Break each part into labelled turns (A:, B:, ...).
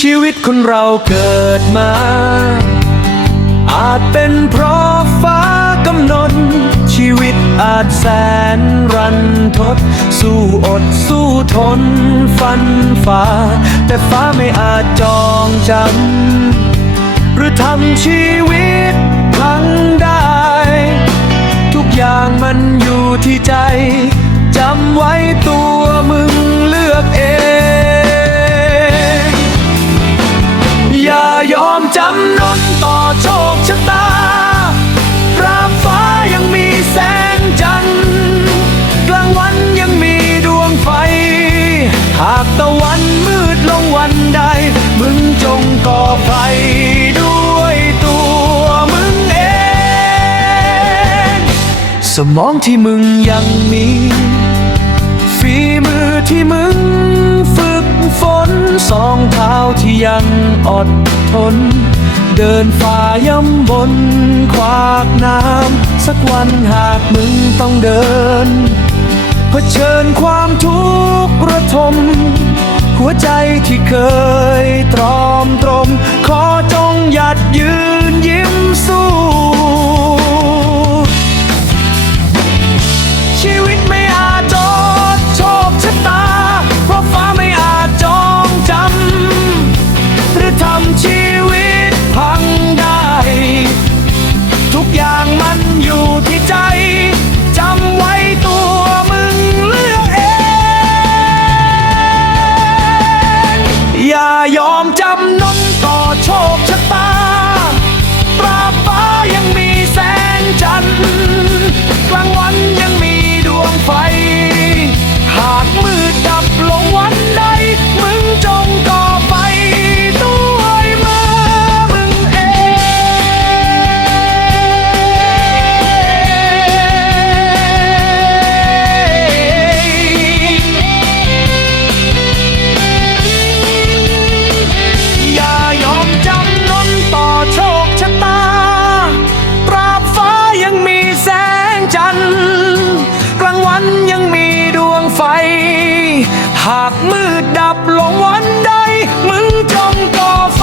A: ชีวิตคนเราเกิดมา อาจเป็นเพราะฟ้ากำหนด ชีวิตอาจแสนรันทด สู้อดสู้ทน ฟันฝ่า แต่ฟ้าไม่อาจจองจำ หรือทำชีวิตพังได้ ทุกอย่างมันอยู่ที่ใจ จำไว้ตัวมึงเลือกเอง อย่ายอมจำนน ชะตาราบฟ้ายังมีแสงจันทร์กลางวันยังมีดวงไฟ หากตะวันมืดลงวันใด มึงจงก่อไฟด้วยตัวมึงเอง สมองที่มึงยังมี ฝีมือที่มึงฝึกฝนสองเท้าที่ยังอดทน เดินฝ่าย่ำบนขวากน้ำสักวันหากมึงต้องเดินเผชิญความทุกข์ระทม หัวใจที่เคยตรอ อย่างมันอยู่ที่ใจ หากมืดดับลงวันใด มึงจงก่อไฟ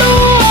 A: ด้วย